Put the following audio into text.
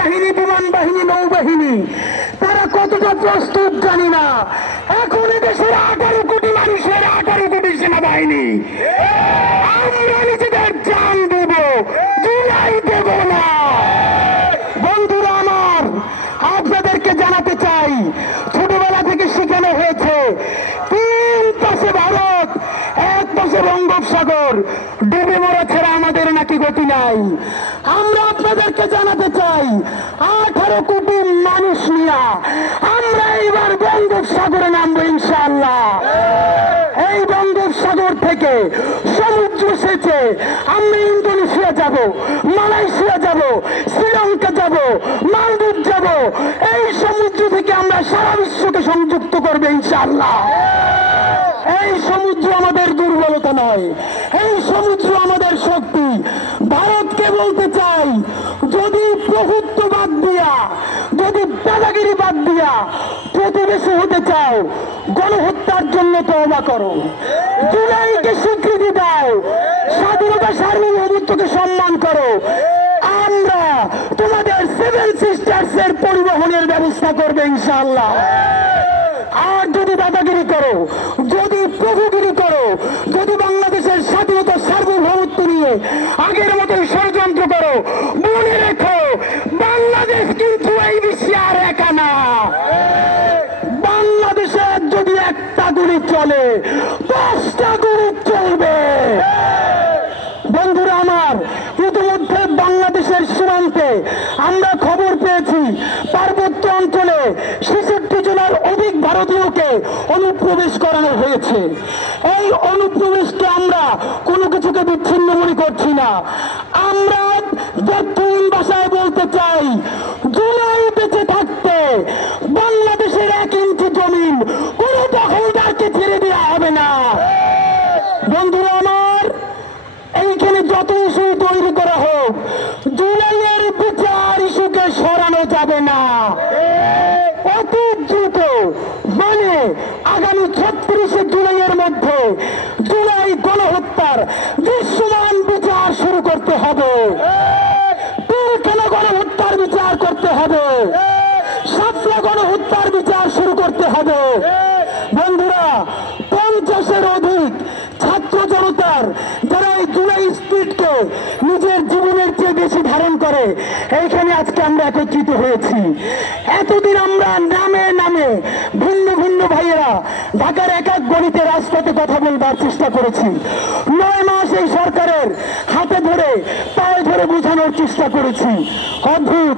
বাহিনী, বিমান বাহিনী, নৌবাহিনী, তারা কতটা প্রস্তুত জানি না। এখন দেশের আঠারো কোটি মানুষের আঠারো কোটি সেনাবাহিনী। আমরা নিজেদের জান দেব, জুলাই দেব না। বন্ধুরা আমার আপনাদেরকে জানাতে চাই, ছোটবেলা থেকে শেখানো হয়েছে, তিন পাশে ভারত, এক পাশে বঙ্গোপসাগর, ডুবে মরা আমাদের নাকি গতি নাই। আমরা আপনাদেরকে জানাতে চাই, আঠারো কোটি মানুষ নিয়া আমরা এবার বঙ্গোপসাগরে নামবো ইনশাআল্লাহ। এই বঙ্গোপসাগর থেকে সমুদ্র সেচে আমরা ইন্দোনেশিয়া যাব, মালয়েশিয়া যাব, শ্রীলঙ্কা যাব, মালদ্বীপ যাব। এই সমুদ্র থেকে আমরা সারা বিশ্বকে সংযুক্ত করবে ইনশাআল্লাহ। এই সমুদ্র আমাদের দুর্বলতা নয়। এই সমুদ্র আমাদের শক্তি। ভারতকে বলতে চাই, যদি প্রভুত্ব বাদ দিয়া, যদি দাদাগিরি বাদ দিয়া প্রতিবেশী হতে চাও, গণহত্যার জন্য তওবা করো। জুলাইকে স্বীকৃতি দাও। স্বাধীনতা সার্বভৌমত্বকে সম্মান করো। আমরা তোমাদের সেভেন সিস্টার্স এর পরিবহনের ব্যবস্থা করবে ইনশাআল্লাহ। আর যদি দাদাগিরি করো, যদি প্রভুগিরি করো আগের মতো ষড়যন্ত্র করো। মনে রেখো, বাংলাদেশ কিন্তু এই বিশ্বে আর একা না। বাংলাদেশে যদি একটা গুলি চলে দশটা গুলি চলবে। বন্ধুরা আমার, ইতিমধ্যে বাংলাদেশের সীমান্তে আমরা খবর পেয়েছি, পার্বত্য অঞ্চলে ছেষট্টি জনের অধিক ভারতীয়কে অনুপ্রবেশ করানো হয়েছে। এই অনুপ্রবেশকে আমরা কোনো কিছুকে বিচ্ছিন্ন মনে করছি না। আমরা দক্ষিণ ভাষায় বলতে চাই জুলাই বেঁচে থাকতে বাংলাদেশের এক ইঞ্চি জমিন কোনো দখলদারকে ছেড়ে দেওয়া হবে না। বন্ধুরা আমার, এইখানে যত ইস্যু তৈরি করা হোক, জুলাইয়ের বিচার ইস্যুকে সরানো যাবে না। অতি দ্রুত মানে আগামী ছত্রিশে জুলাইয়ের মধ্যে জুলাই গণহত্যার শুরু করতে হবে। গণহত্যার বিচার করতে হবে। গণহত্যার বিচার শুরু করতে হবে। বন্ধুরা, পঞ্চাশের অধিক ছাত্র জনতার যারা এই জুলাই নিজের জীবনের চেয়ে বেশি ধারণ করে, এইখানে আজকে আমরা একত্রিত হয়েছি। এতদিন আমরা নামে নামে ভিন্ন ভিন্ন ভাইয়েরা ঢাকার এক এক গণিতে রাজপথে কথা বলবার চেষ্টা করেছি। নয় মাস এই সরকারের চেষ্টা করেছি। অদ্ভুত